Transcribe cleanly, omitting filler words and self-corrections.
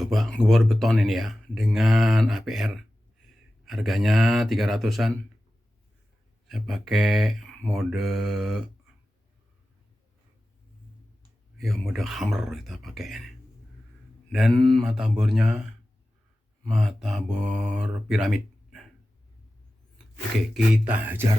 coba ngebor beton ini ya dengan APR. Harganya 300-an. Saya pakai mode hammer kita pakai ini. Dan mata bornya mata bor piramid. Oke, kita hajar.